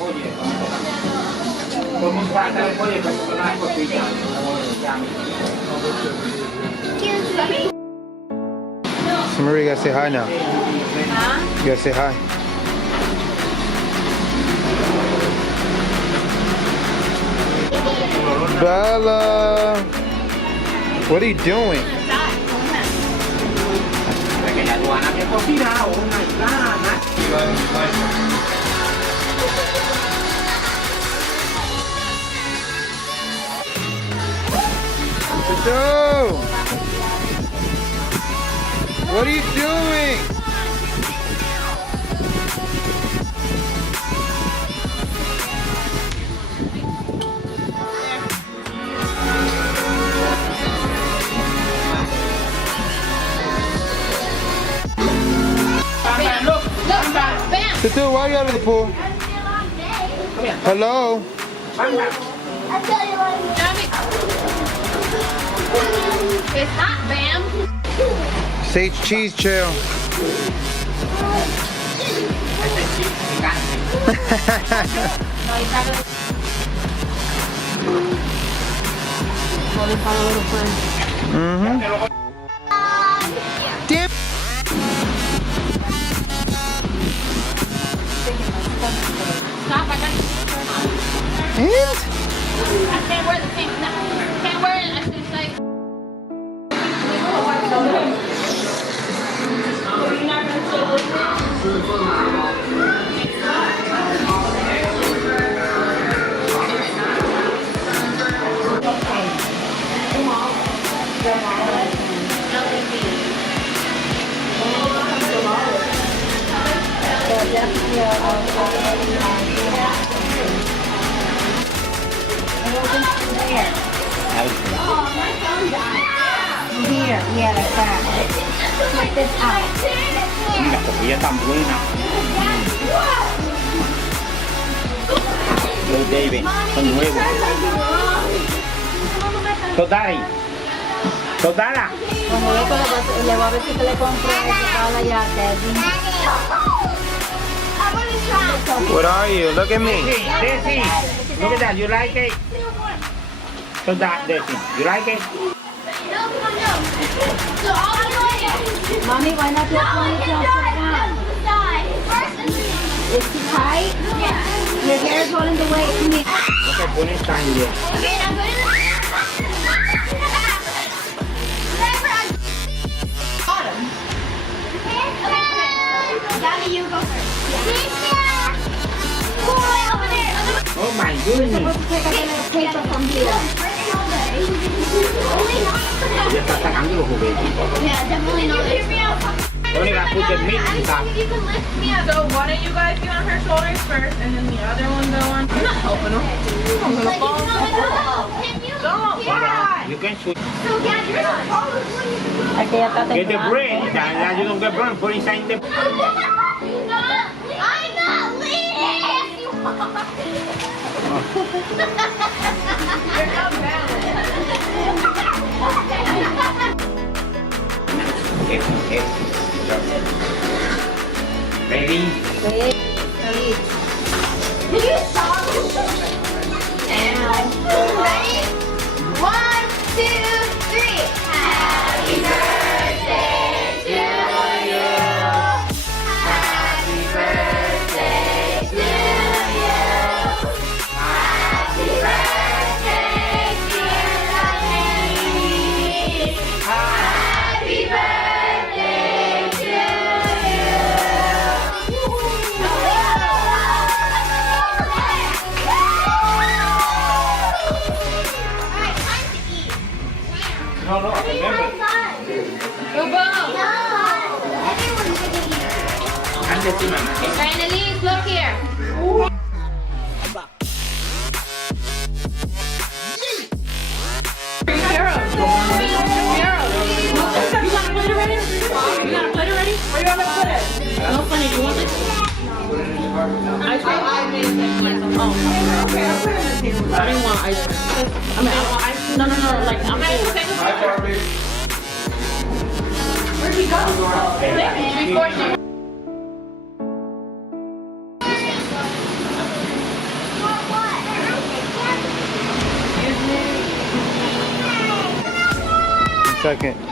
So Marie, you gotta say hi now. You gotta say hi. Bella, what are you doing? Dude, what are you doing? Dude, why are you out of the pool? Hello? It's hot, Bam. Sage cheese chill. Mm-hmm. Damn. And? I can't wear the pink. Can't wear it. I should say. You're not going to stay with me? Here, yeah, like that. Like this out. Mira, porque ya están buenas. Los David son nuevos. Sodari. Sodara. Cuando yo le voy a ver si le compro esa tabla ya, What are you? Look at me. Desi, look at that. You like it? So that, Desi, you like it? Mommy, why not just one down? It's too tight? Your hair is holding the weight to me. Okay, put it time here. Daddy, you go first. Oh my goodness. Ya está sacando los juguetes. Yeah, definitely not. Hear me out. Only got to put the meat on top. You can lift me up. So one of you guys get on her shoulders first, and then the other one go on. You're not helping them. I'm gonna fall. Don't fly. You can shoot. So, Dad, you're not always Get the bread. Now you don't get burned. Put inside the. I'm not leaving. You're not bad. Okay. Ready? Did you stop? Ready? 1, 2, 3. Happy birthday to you. Happy birthday to you. Happy birthday, dear Lily. Happy birthday to No, remember. I'm the team. Dianalys, look here. Ice cream? Oh. I didn't want ice cream. I mean, I want ice cream. No, like, I'm full. Where'd he go? Before she... second.